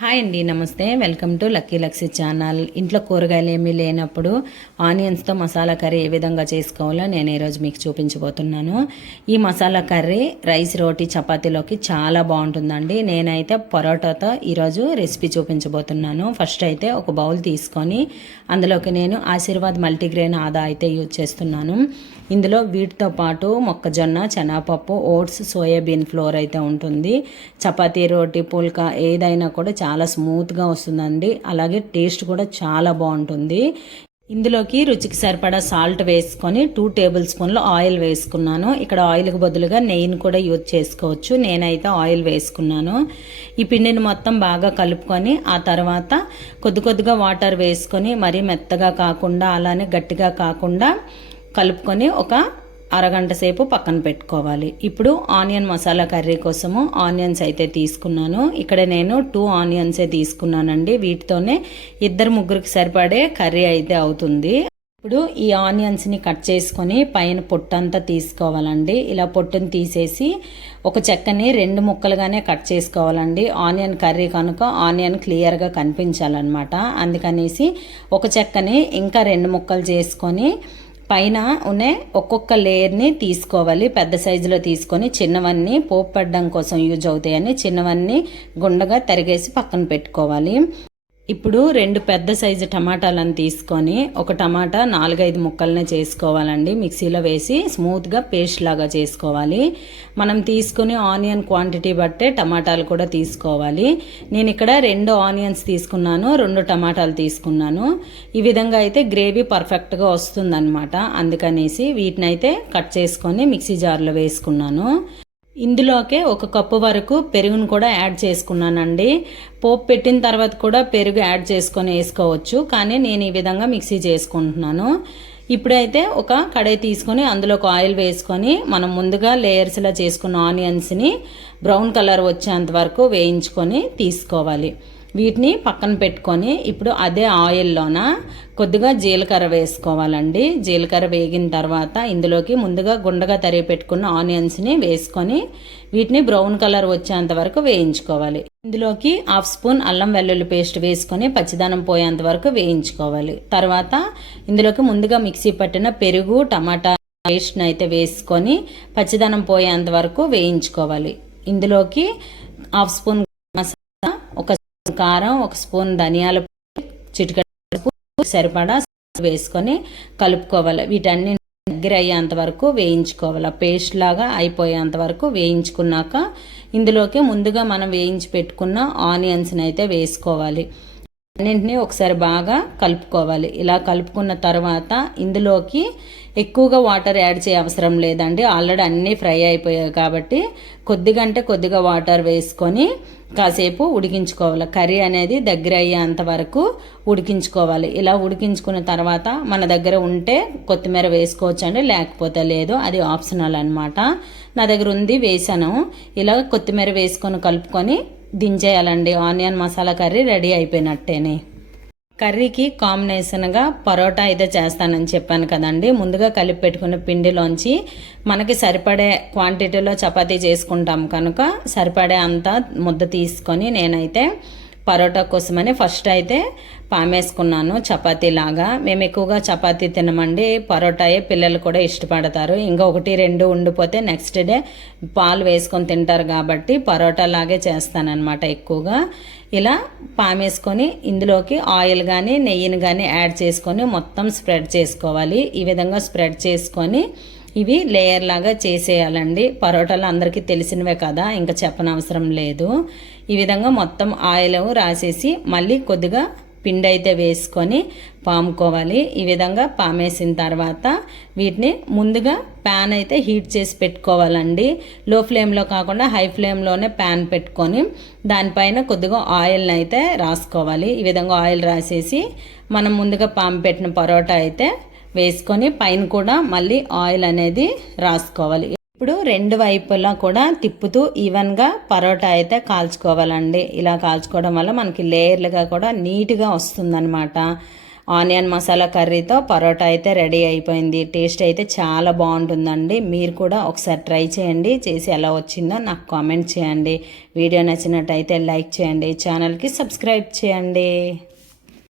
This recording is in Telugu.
హాయ్ అండి నమస్తే. Welcome to Lucky Luxy channel. ఇంట్లో కూరగాయలు ఏమీ లేనప్పుడు ఆనియన్స్తో మసాలా కర్రీ ఏ విధంగా చేసుకోవాలో నేను ఈరోజు మీకు చూపించబోతున్నాను. ఈ మసాలా కర్రీ రైస్ రోటీ చపాతీలోకి చాలా బాగుంటుందండి. నేనైతే పొరోటాతో ఈరోజు రెసిపీ చూపించబోతున్నాను. ఫస్ట్ అయితే ఒక బౌల్ తీసుకొని అందులోకి నేను ఆశీర్వాద్ మల్టీగ్రెయిన్ ఆదా అయితే యూజ్ చేస్తున్నాను. ఇందులో వీటితో పాటు మొక్కజొన్న శనగపప్పు ఓట్స్ సోయాబీన్ ఫ్లోర్ అయితే ఉంటుంది. చపాతీ రోటీ పుల్కా ఏదైనా కూడా చాలా స్మూత్గా వస్తుందండి. అలాగే టేస్ట్ కూడా చాలా బాగుంటుంది. ఇందులోకి రుచికి సరిపడా సాల్ట్ వేసుకొని టూ టేబుల్ స్పూన్లు ఆయిల్ వేసుకున్నాను. ఇక్కడ ఆయిల్కి బదులుగా నెయ్యిని కూడా యూజ్ చేసుకోవచ్చు. నేనైతే ఆయిల్ వేసుకున్నాను. ఈ పిండిని మొత్తం బాగా కలుపుకొని ఆ తర్వాత కొద్ది కొద్దిగా వాటర్ వేసుకొని మరీ మెత్తగా కాకుండా అలానే గట్టిగా కాకుండా కలుపుకొని ఒక అరగంట సేపు పక్కన పెట్టుకోవాలి. ఇప్పుడు ఆనియన్ మసాలా కర్రీ కోసము ఆనియన్స్ అయితే తీసుకున్నాను. ఇక్కడ నేను టూ ఆనియన్సే తీసుకున్నానండి. వీటితోనే ఇద్దరు ముగ్గురికి సరిపడే కర్రీ అయితే అవుతుంది. ఇప్పుడు ఈ ఆనియన్స్ని కట్ చేసుకొని పైన పొట్టంతా తీసుకోవాలండి. ఇలా పొట్టుని తీసేసి ఒక చెక్కని రెండు ముక్కలుగానే కట్ చేసుకోవాలండి. ఆనియన్ కర్రీ కనుక ఆనియన్ క్లియర్గా కనిపించాలన్నమాట. అందుకనేసి ఒక చెక్కని ఇంకా రెండు ముక్కలు చేసుకొని పైన ఉన్న ఒక్కొక్క లేయర్ని తీసుకోవాలి. పెద్ద సైజులో తీసుకొని చిన్నవన్నీ పోపు పడ్డం కోసం యూజ్ అవుతాయని చిన్నవన్నీ గుండగా తరిగేసి పక్కన పెట్టుకోవాలి. ఇప్పుడు రెండు పెద్ద సైజు టమాటాలను తీసుకొని ఒక టమాటా నాలుగైదు ముక్కలనే చేసుకోవాలండి. మిక్సీలో వేసి స్మూత్గా పేస్ట్ లాగా చేసుకోవాలి. మనం తీసుకుని ఆనియన్ క్వాంటిటీ బట్టే టమాటాలు కూడా తీసుకోవాలి. నేను ఇక్కడ రెండు ఆనియన్స్ తీసుకున్నాను రెండు టమాటాలు తీసుకున్నాను. ఈ విధంగా అయితే గ్రేవీ పర్ఫెక్ట్గా వస్తుందన్నమాట. అందుకనేసి వీటిని అయితే కట్ చేసుకొని మిక్సీ జార్లో వేసుకున్నాను. ఇందులోకే ఒక కప్పు వరకు పెరుగును కూడా యాడ్ చేసుకున్నానండి. పోపు పెట్టిన తర్వాత కూడా పెరుగు యాడ్ చేసుకొని వేసుకోవచ్చు. కానీ నేను ఈ విధంగా మిక్సీ చేసుకుంటున్నాను. ఇప్పుడైతే ఒక కడాయి తీసుకొని అందులో ఒక ఆయిల్ వేసుకొని మనం ముందుగా లేయర్స్లా చేసుకున్న ఆనియన్స్ని బ్రౌన్ కలర్ వచ్చేంత వరకు వేయించుకొని తీసుకోవాలి. వీటిని పక్కన పెట్టుకొని ఇప్పుడు అదే ఆయిల్లోన కొద్దిగా జీలకర్ర వేసుకోవాలండి. జీలకర్ర వేగిన తర్వాత ఇందులోకి ముందుగా గుండగా తరిగి పెట్టుకున్న ఆనియన్స్ని వేసుకొని వీటిని బ్రౌన్ కలర్ వచ్చేంత వరకు వేయించుకోవాలి. ఇందులోకి హాఫ్ స్పూన్ అల్లం వెల్లుల్లి పేస్ట్ వేసుకొని పచ్చిదనం పోయేంత వరకు వేయించుకోవాలి. తర్వాత ఇందులోకి ముందుగా మిక్సీ పట్టిన పెరుగు టమాటా పేస్ట్ని అయితే వేసుకొని పచ్చిదనం పోయేంత వరకు వేయించుకోవాలి. ఇందులోకి హాఫ్ స్పూన్ మసాలా ఒక కారం ఒక స్పూన్ ధనియాల చిటిక సరిపడా వేసుకొని కలుపుకోవాలి. వీటన్ని దగ్గర అయ్యేంత వరకు వేయించుకోవాలి. పేస్ట్ లాగా అయిపోయేంత వరకు వేయించుకున్నాక ఇందులోకి ముందుగా మనం వేయించి పెట్టుకున్న ఆనియన్స్ని అయితే వేసుకోవాలి. అన్నింటినీ ఒకసారి బాగా కలుపుకోవాలి. ఇలా కలుపుకున్న తర్వాత ఇందులోకి ఎక్కువగా వాటర్ యాడ్ చేయ అవసరం లేదండి. ఆల్రెడీ అన్నీ ఫ్రై అయిపోయాయి కాబట్టి కొద్దిగా అంటే కొద్దిగా వాటర్ వేసుకొని కాసేపు ఉడికించుకోవాలి. కర్రీ అనేది దగ్గర అయ్యేంత వరకు ఉడికించుకోవాలి. ఇలా ఉడికించుకున్న తర్వాత మన దగ్గర ఉంటే కొత్తిమీర వేసుకోవచ్చు అండి లేకపోతే లేదు అది ఆప్షనల్ అనమాట నా దగ్గర ఉంది వేసాను. ఇలా కొత్తిమీర వేసుకొని కలుపుకొని దించేయాలండి. ఆనియన్ మసాలా కర్రీ రెడీ అయిపోయినట్టేనే. కర్రీకి కాంబినేషన్గా పరోటా అయితే చేస్తానని చెప్పాను కదండి. ముందుగా కలిపి పెట్టుకున్న పిండిలోంచి మనకి సరిపడే క్వాంటిటీలో చపాతీ చేసుకుంటాం కనుక సరిపడే అంత ముద్ద తీసుకొని నేనైతే పరోటా కోసమని ఫస్ట్ అయితే పామేసుకున్నాను చపాతీ లాగా. మేము ఎక్కువగా చపాతీ తినమండి. పరోటాయే పిల్లలు కూడా ఇష్టపడతారు. ఇంకా ఒకటి రెండు ఉండిపోతే నెక్స్ట్ డే పాలు వేసుకొని తింటారు కాబట్టి పరోటా లాగే చేస్తానన్నమాట ఎక్కువగా. ఇలా పామేసుకొని ఇందులోకి ఆయిల్ కానీ నెయ్యిని కానీ యాడ్ చేసుకొని మొత్తం స్ప్రెడ్ చేసుకోవాలి. ఈ విధంగా స్ప్రెడ్ చేసుకొని ఇవి లేయర్ లాగా చేసేయాలండి. పరోటాలు అందరికీ తెలిసినవే కదా ఇంకా చెప్పనవసరం లేదు. ఈ విధంగా మొత్తం ఆయిల్ రాసేసి మళ్ళీ కొద్దిగా పిండి అయితే వేసుకొని పాముకోవాలి. ఈ విధంగా పామేసిన తర్వాత వీటిని ముందుగా ప్యాన్ అయితే హీట్ చేసి పెట్టుకోవాలండి. లో ఫ్లేమ్లో కాకుండా హై ఫ్లేమ్లోనే ప్యాన్ పెట్టుకొని దానిపైన కొద్దిగా ఆయిల్ని అయితే రాసుకోవాలి. ఈ విధంగా ఆయిల్ రాసేసి మనం ముందుగా పాము పెట్టిన పరోటా అయితే వేసుకొని పైన కూడా మళ్ళీ ఆయిల్ అనేది రాసుకోవాలి. ఇప్పుడు రెండు వైపులా కూడా తిప్పుతూ ఈవెన్గా పరోటా అయితే కాల్చుకోవాలండి. ఇలా కాల్చుకోవడం వల్ల మనకి లేయర్లుగా కూడా నీట్గా వస్తుందన్నమాట. ఆనియన్ మసాలా కర్రీతో పరోటా అయితే రెడీ అయిపోయింది. టేస్ట్ అయితే చాలా బాగుంటుందండి. మీరు కూడా ఒకసారి ట్రై చేయండి. చేసి ఎలా వచ్చిందో నాకు కామెంట్ చేయండి. వీడియో నచ్చినట్టయితే లైక్ చేయండి. ఛానల్కి సబ్స్క్రైబ్ చేయండి.